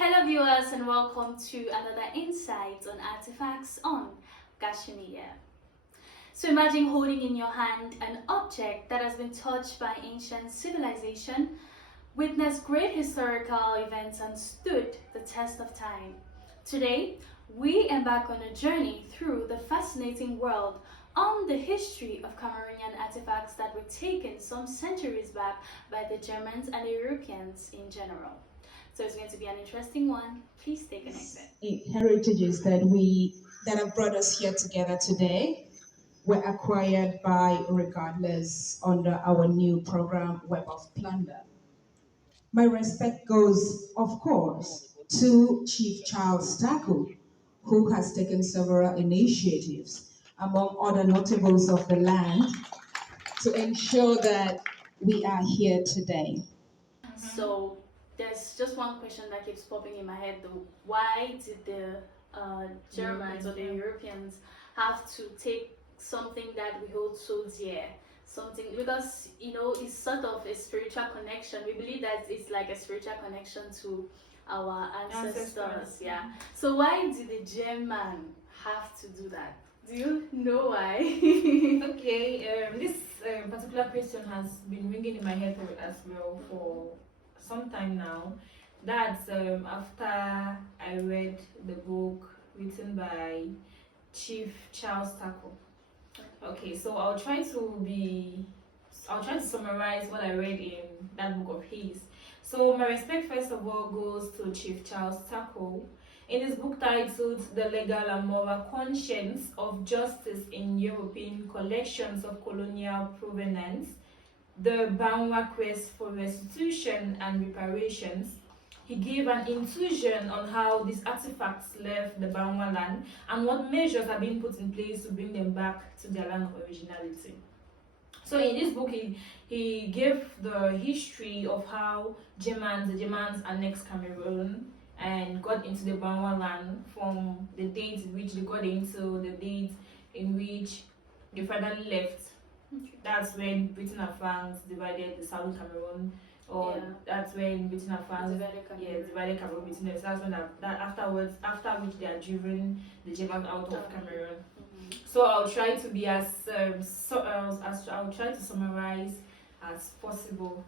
Hello viewers and welcome to another insight on artifacts on Kashmir. So imagine holding in your hand an object that has been touched by ancient civilization, witnessed great historical events and stood the test of time. Today, we embark on a journey through the fascinating world on the history of Cameroonian artifacts that were taken some centuries back by the Germans and the Europeans in general. So it's going to be an interesting one. Please stay connected. Heritages that have brought us here together today were acquired by Regardless under our new program, Web of Plunder. My respect goes, of course, to Chief Charles Taku, who has taken several initiatives, among other notables of the land, to ensure that we are here today. So there's just one question that keeps popping in my head though. Why did the Germans or the Europeans have to take something that we hold so dear? Something, because it's sort of a spiritual connection. We believe that it's like a spiritual connection to our ancestors. Yeah. So why did the German have to do that? Do you know why? Okay, this particular question has been ringing in my head as well for some time now. That's after I read the book written by Chief Charles Taku. Okay, so I'll try to summarize what I read in that book of his. So my respect first of all goes to Chief Charles Taku. In his book titled The Legal and Moral Conscience of Justice in European Collections of Colonial Provenance, the Bangwa Quest for Restitution and Reparations, he gave an intuition on how these artifacts left the Bangwa land and what measures are being put in place to bring them back to their land of originality. So in this book, he gave the history of how the Germans annexed Cameroon and got into the Bangwa land, from the date in which they got into the date in which they finally left. That's when Britain and France divided the southern Cameroon, that's when Britain and France divided Cameroon between them. So that's when after which they are driven the Germans out of Cameroon. So I'll try to be I'll try to summarize as possible.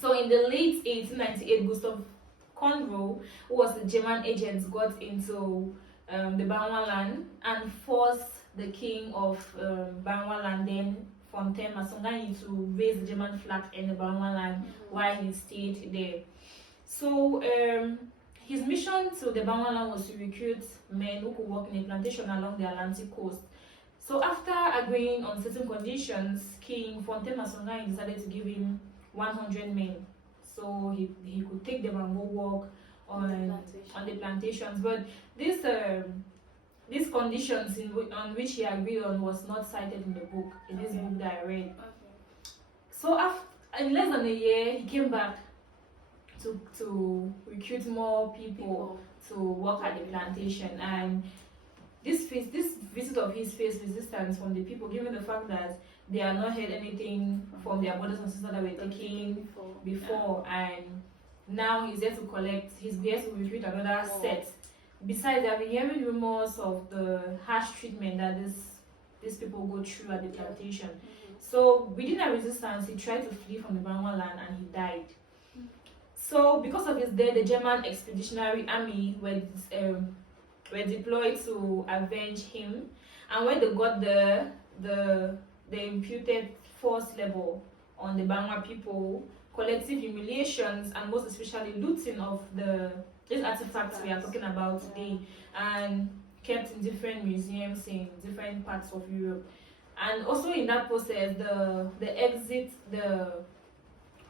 So in the late 1898, Gustav Conroe, who was the German agent, got into the Bangwa land and forced the king of Bangwa land, then Fontaine Masongani, to raise the German flag in the Bangwa land while he stayed there. So his mission to the Bangwa land was to recruit men who could work in a plantation along the Atlantic coast. So after agreeing on certain conditions, King Fontaine Masongani decided to give him 100 men, so he could take them and go work on the plantations. But these conditions on which he agreed on was not cited in the book, in this book that I read. So in less than a year, he came back to recruit more people to work at the plantation, and this visit of his faced resistance from the people, given the fact that they had not heard anything from their brothers and sisters that were taken before, and now he's there to collect. He's there to recruit another set. Besides, I've been hearing rumors of the harsh treatment that these people go through at the plantation. So within a resistance, he tried to flee from the Bangwa land and he died. So because of his death, the German Expeditionary Army were deployed to avenge him, and when they got there, they imputed forced labor on the Bangwa people, collective humiliations, and most especially looting of these artifacts we are talking about today, and kept in different museums in different parts of Europe. And also in that process, the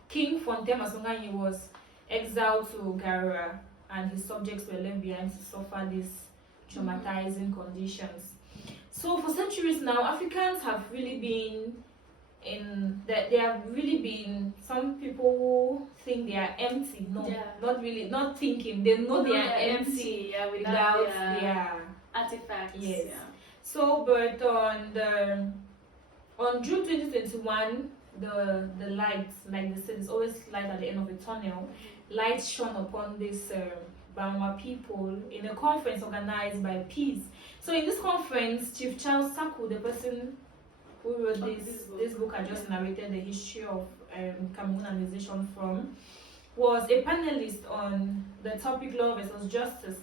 King Fontaine Masongani was exiled to Gara, and his subjects were left behind to suffer these traumatizing conditions. So for centuries now, Africans have really been some people who think they are empty. Not thinking. They know they are empty without their artifacts. Yes. So, but on June 2021, the light, like they said, it's always light at the end of the tunnel. light shone upon this Bangwa people in a conference organized by Peace. So in this conference, Chief Charles Taku, the person who wrote this book I just narrated the history of Cameroon annexation from, was a panelist on the topic law versus justice,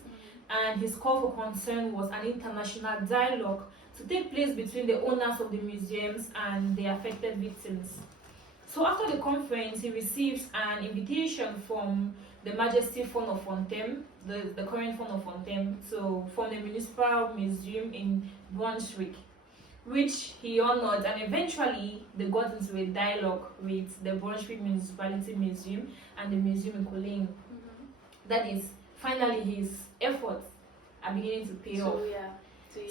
and his call for concern was an international dialogue to take place between the owners of the museums and the affected victims. So after the conference, he receives an invitation from the Majesty Fond of Fontem, the current Fond of Fontem, to form the Municipal Museum in Brunswick, which he honored, and eventually they got into a dialogue with the Brunswick Municipality Museum and the museum in Cologne. That is, finally his efforts are beginning to pay off.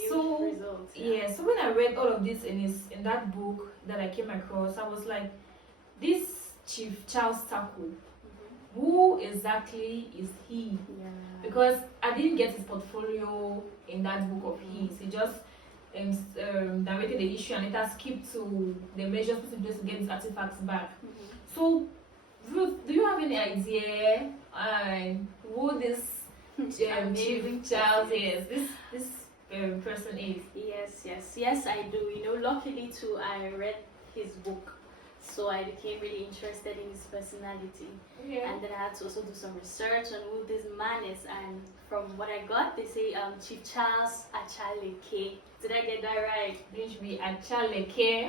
So when I read all of this in that book that I came across, I was like, this Chief Charles Taku, who exactly is he? Because I didn't get his portfolio in that book of his. He just narrated the issue and it has skipped to the measures put in place to get these artifacts back. So, Ruth, do you have any idea who this Chief Charles is? This person is? Yes, I do. You know, luckily too, I read his book, so I became really interested in his personality. And then I had to also do some research on who this man is, and from what I got, they say Chief Charles Achaleke. Did I get that right? It should be Achaleke.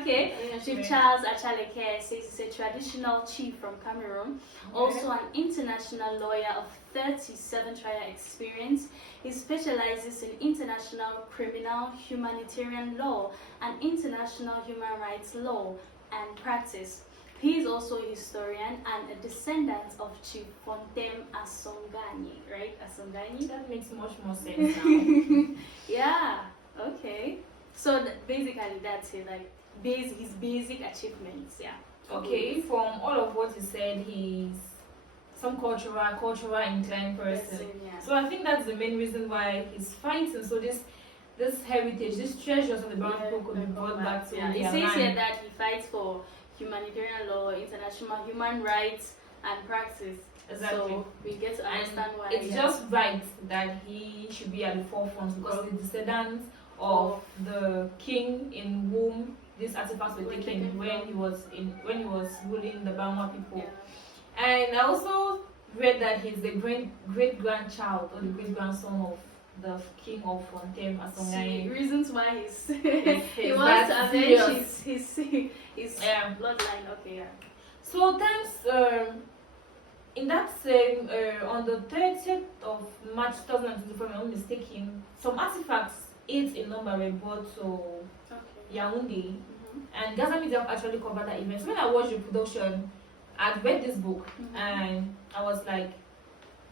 Okay. Chief Charles Achaleke says he's a traditional chief from Cameroon, also an international lawyer of 37 trial experience. He specializes in international criminal, humanitarian law, and international human rights law and practice. He is also a historian and a descendant of Chief Fontem Asongani, right? Asongani? That makes much more sense now. Yeah, okay. So basically that's it, like his basic achievements, yeah. Okay, from all of what you said, he's some cultural inclined person. So I think that's the main reason why he's fighting. So this heritage, these treasures of the brown people could be brought back to their land. He says here that he fights for humanitarian law, international human rights, and practice. Exactly. So we get to understand why. It's just right that he should be at the forefront because he's descendant of the king in whom these artifacts were taken when he was ruling the Bangwa people. And I also read that he's the great grandchild or the great grandson of the king of Fontem Asongani. Reasons why he wants to avenge his bloodline. Okay, So thanks. In that same, on the 30th of March 2024, if I'm not mistaken, some artifacts, 8 in number, were brought to Yaoundé, and Gaza Media actually covered that event. So when I watched the production, I'd read this book, and I was like,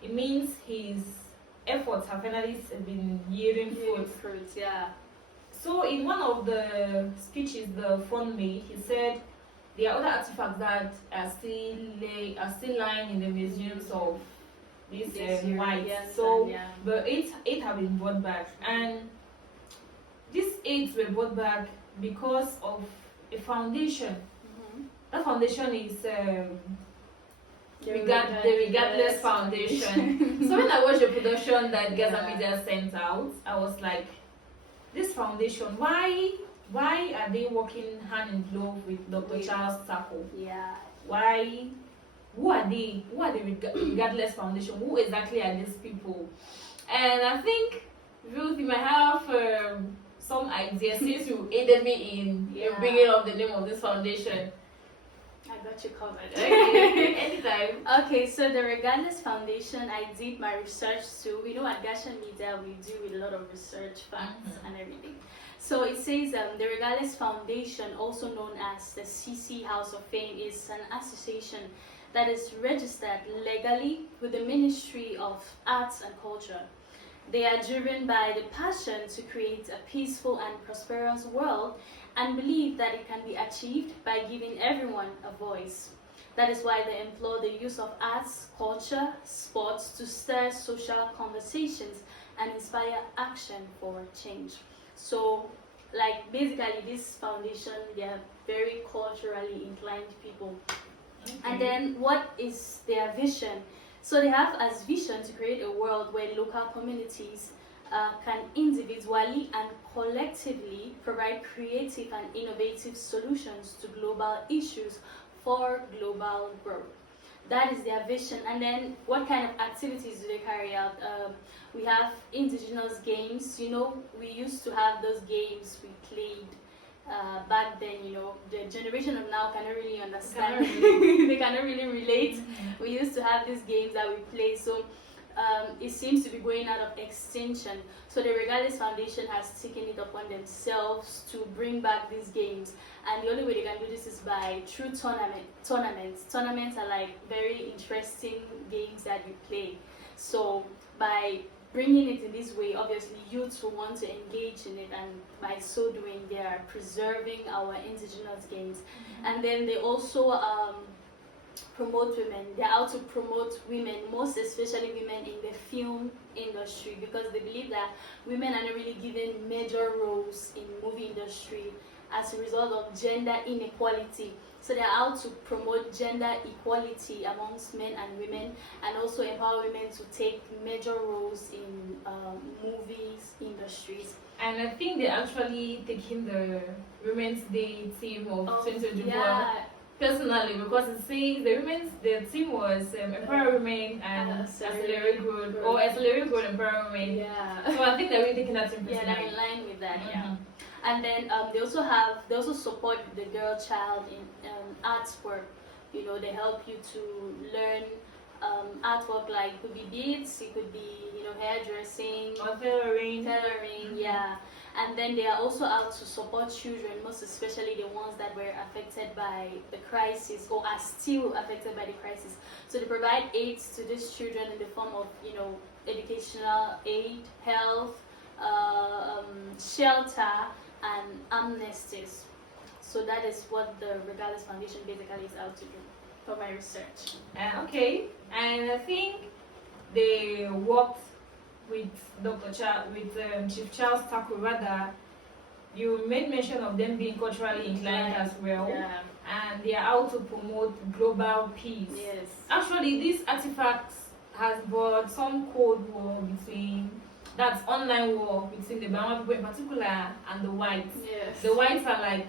it means his efforts have finally been yielding fruit. So in one of the speeches the fund made, he said there are other artifacts that are still lying in the museums of these whites. But eight have been brought back, and these 8 were brought back because of a foundation. That foundation is the Regardless Foundation. So when I watched the production that Gaza Media sent out, I was like, this foundation, why are they working hand in glove with Dr. Charles Taku? Why? Who are they? Who are the Regardless Foundation? Who exactly are these people? And I think, Ruth, you might have some ideas since you aided me in bringing up the name of this foundation. I got you covered. Okay, anytime. Okay, so the Regardless Foundation, I did my research too. You know, at Gasha Media, we do with a lot of research, facts, and everything. So it says the Regardless Foundation, also known as the CC House of Fame, is an association that is registered legally with the Ministry of Arts and Culture. They are driven by the passion to create a peaceful and prosperous world and believe that it can be achieved by giving everyone a voice. That is why they employ the use of arts, culture, sports to stir social conversations and inspire action for change. So, like, basically this foundation, they are very culturally inclined people. And then what is their vision? So they have as vision to create a world where local communities can individually and collectively provide creative and innovative solutions to global issues for global growth. That is their vision. And then what kind of activities do they carry out? We have indigenous games. We used to have those games we played back then. The generation of now cannot really understand. They cannot really relate. We used to have these games that we play. So it seems to be going out of extinction. So the Regardless Foundation has taken it upon themselves to bring back these games. And the only way they can do this is through tournaments. Tournaments are like very interesting games that you play. So by bringing it in this way, obviously youths will want to engage in it, and by so doing they are preserving our indigenous games. And then they also promote women. They're out to promote women, most especially women in the film industry, because they believe that women are not really given major roles in movie industry as a result of gender inequality. So they're out to promote gender equality amongst men and women, and also empower women to take major roles in movies industries. And I think they're actually taking the Women's Day theme of 2024. Yeah. Personally, because it says the theme was empower women and accelerate growth, or accelerate growth, empower women. Yeah. So I think they're really taking that theme. Yeah, they're in line with that. Yeah. And then they also support the girl child in arts work. They help you to learn artwork, like it could be beads, it could be hairdressing or tailoring. Yeah. And then they are also out to support children, most especially the ones that were affected by the crisis or are still affected by the crisis. So they provide aids to these children in the form of educational aid, health, shelter, and amnesties. So that is what the Regardless Foundation basically is out to do, for my research. Okay, and I think they worked with Chief Charles Taku. Rather, you made mention of them being culturally inclined as well, and they are out to promote global peace. Yes. Actually, these artifacts has brought some cold war that's online war between the Bama people in particular and the whites. Yes. The whites are like,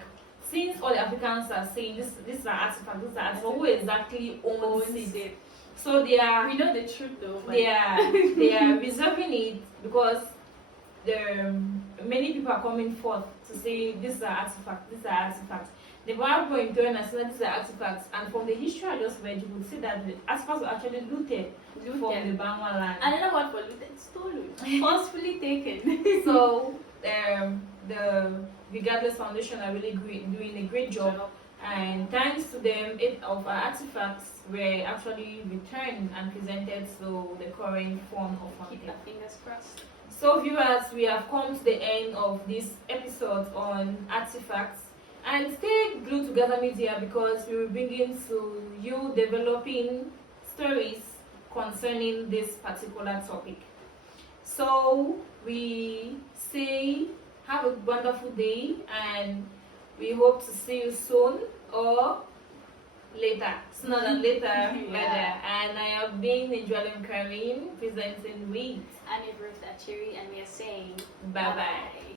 since all the Africans are saying this are artifacts, who exactly owns it? So we know the truth though. They are reserving it because many people are coming forth to say these are artifacts. The Bible in Torah says these are artifacts, and from the history I just read, you will see that the artifacts were actually looted from the Bama land. Another word for looted, stolen, forcefully taken. So the Regardless Foundation are really doing a great job, and thanks to them, 8 of our artifacts were actually returned and presented to the current form of Keep our fingers crossed. So viewers, we have come to the end of this episode on artifacts, and stay glued to Gather Media because we will bring in to you developing stories concerning this particular topic. So we say have a wonderful day, and we hope to see you soon or later, sooner than later. And I have been Njoalem Karim presenting with I'm Ruth Achiri, and we are saying bye bye.